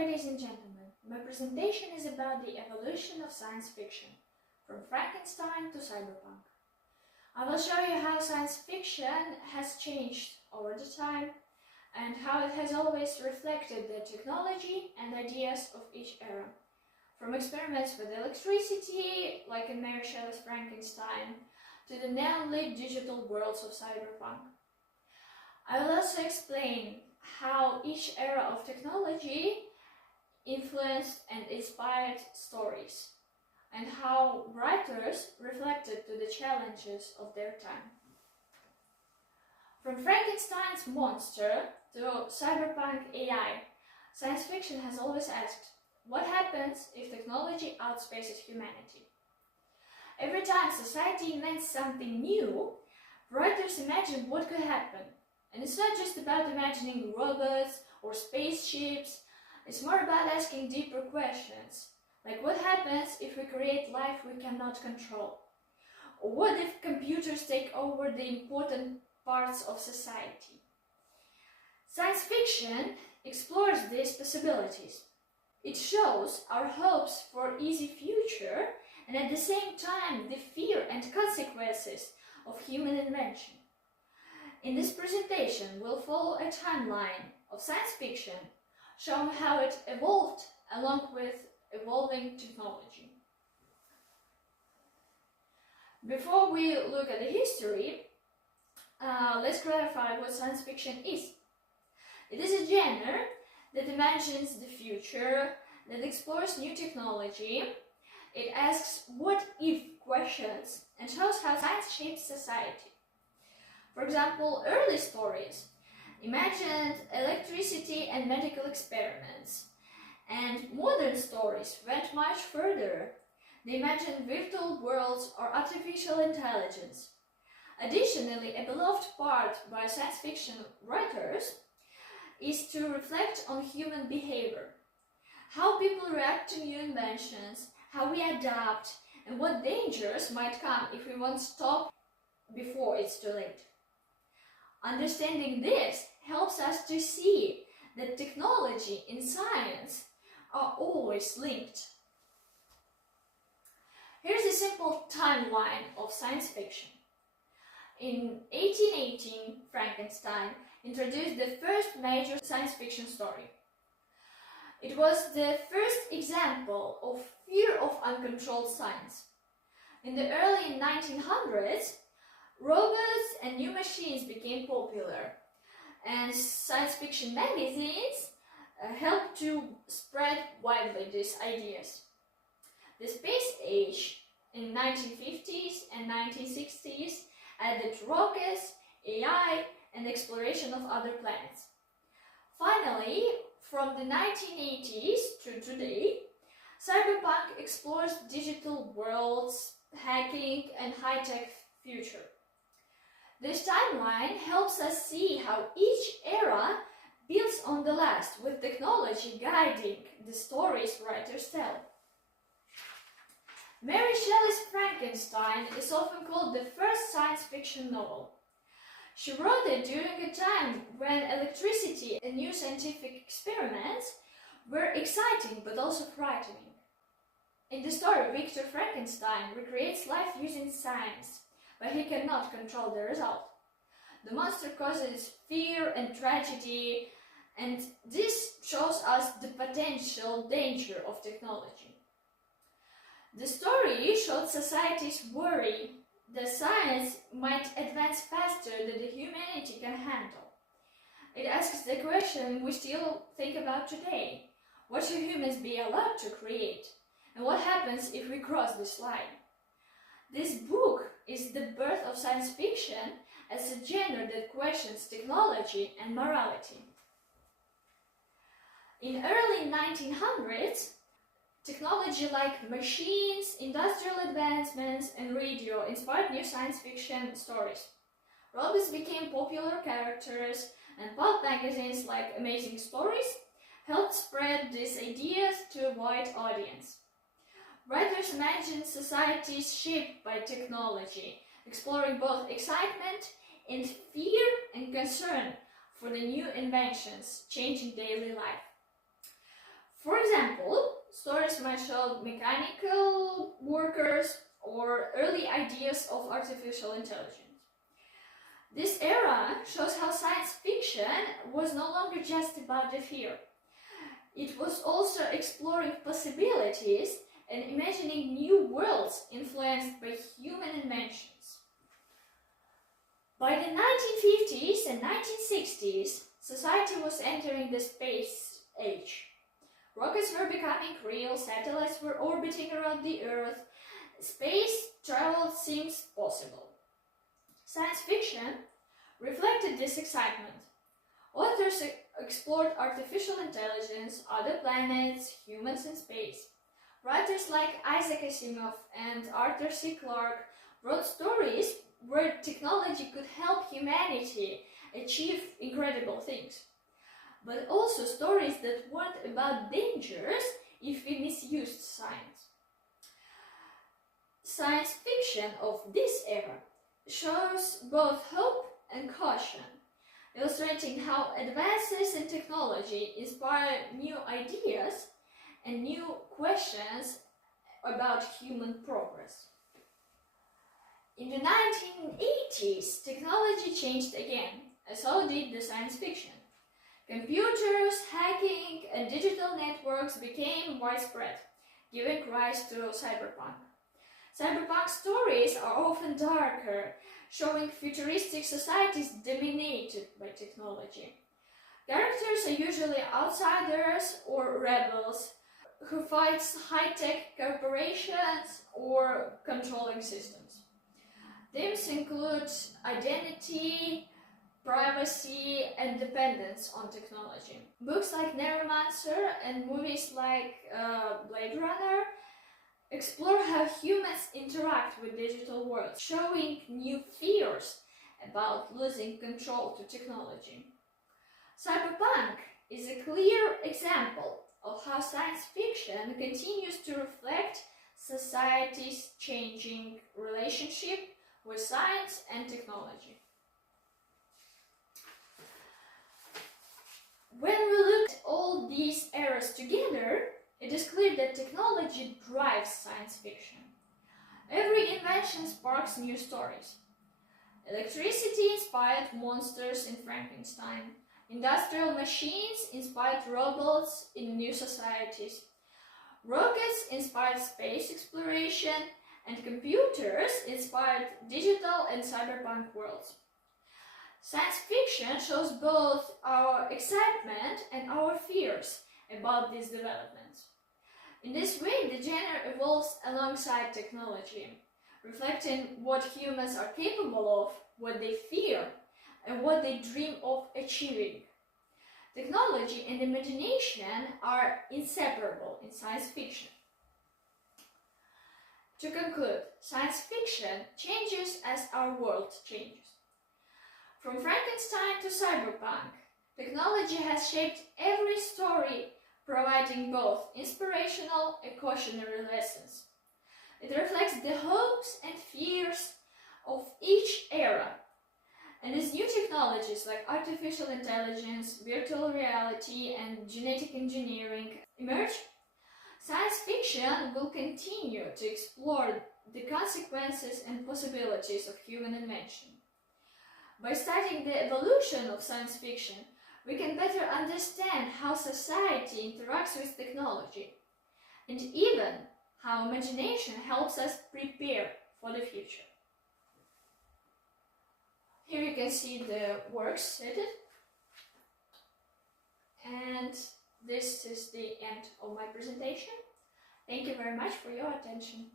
ladies and gentlemen, my presentation is about the evolution of science fiction, from Frankenstein to cyberpunk. I will show you how science fiction has changed over the time and how it has always reflected the technology and ideas of each era, from experiments with electricity, like in Mary Shelley's Frankenstein, to the neon-lit digital worlds of cyberpunk. I will also explain how each era of technology influenced and inspired stories, and how writers reflected to the challenges of their time. From Frankenstein's monster to cyberpunk AI, science fiction has always asked, what happens if technology outspaces humanity? Every time society invents something new, writers imagine what could happen. And it's not just about imagining robots or spaceships, it's more about asking deeper questions, like what happens if we create life we cannot control? Or what if computers take over the important parts of society? Science fiction explores these possibilities. It shows our hopes for an easy future and at the same time the fear and consequences of human invention. In this presentation, we'll follow a timeline of science fiction, showing how it evolved along with evolving technology. Before we look at the history, let's clarify what science fiction is. It is a genre that imagines the future, that explores new technology. It asks what-if questions and shows how science shapes society. For example, early stories imagined electricity and medical experiments, and modern stories went much further. They imagined virtual worlds or artificial intelligence. Additionally, a beloved part by science fiction writers is to reflect on human behavior, how people react to new inventions, how we adapt, and what dangers might come if we won't stop before it's too late. Understanding this helps us to see that technology and science are always linked. Here's a simple timeline of science fiction. In 1818, Frankenstein introduced the first major science fiction story. It was the first example of fear of uncontrolled science. In the early 1900s, robots and new machines became popular, and science fiction magazines helped to spread widely these ideas. The space age in 1950s and 1960s added rockets, AI, and exploration of other planets. Finally, from the 1980s to today, cyberpunk explores digital worlds, hacking, and high-tech future. This timeline helps us see how each era builds on the last, with technology guiding the stories writers tell. Mary Shelley's Frankenstein is often called the first science fiction novel. She wrote it during a time when electricity and new scientific experiments were exciting but also frightening. In the story, Victor Frankenstein recreates life using science, but he cannot control the result. The monster causes fear and tragedy, and this shows us the potential danger of technology. The story showed society's worry that science might advance faster than the humanity can handle. It asks the question we still think about today: what should humans be allowed to create? And what happens if we cross this line? This book is the birth of science fiction as a genre that questions technology and morality. In early 1900s, technology like machines, industrial advancements, and radio inspired new science fiction stories. Robots became popular characters, and pulp magazines like Amazing Stories helped spread these ideas to a wide audience. Writers imagined societies shaped by technology, exploring both excitement and fear and concern for the new inventions changing daily life. For example, stories might show mechanical workers or early ideas of artificial intelligence. This era shows how science fiction was no longer just about the fear. It was also exploring possibilities and imagining new worlds influenced by human inventions. By the 1950s and 1960s, society was entering the space age. Rockets were becoming real, satellites were orbiting around the Earth, space travel seems possible. Science fiction reflected this excitement. Authors explored artificial intelligence, other planets, humans in space. Writers like Isaac Asimov and Arthur C. Clarke wrote stories where technology could help humanity achieve incredible things, but also stories that warned about dangers if we misused science. Science fiction of this era shows both hope and caution, illustrating how advances in technology inspire new ideas and new questions about human progress. In the 1980s, technology changed again, and so did the science fiction. Computers, hacking, and digital networks became widespread, giving rise to cyberpunk. Cyberpunk stories are often darker, showing futuristic societies dominated by technology. Characters are usually outsiders or rebels who fight high-tech corporations or controlling systems. Themes include identity, privacy, and dependence on technology. Books like Neuromancer and movies like Blade Runner explore how humans interact with digital worlds, showing new fears about losing control to technology. Cyberpunk is a clear example of how science fiction continues to reflect society's changing relationship with science and technology. When we look at all these eras together, it is clear that technology drives science fiction. Every invention sparks new stories. Electricity inspired monsters in Frankenstein. Industrial machines inspired robots in new societies. Rockets inspired space exploration, and computers inspired digital and cyberpunk worlds. Science fiction shows both our excitement and our fears about these developments. In this way, the genre evolves alongside technology, reflecting what humans are capable of, what they fear, and what they dream of achieving. Technology and imagination are inseparable in science fiction. To conclude, science fiction changes as our world changes. From Frankenstein to cyberpunk, technology has shaped every story, providing both inspirational and cautionary lessons. It reflects the hopes and fears of each era. And as new technologies like artificial intelligence, virtual reality, and genetic engineering emerge, science fiction will continue to explore the consequences and possibilities of human invention. By studying the evolution of science fiction, we can better understand how society interacts with technology, and even how imagination helps us prepare for the future. Here you can see the works cited, and this is the end of my presentation. Thank you very much for your attention.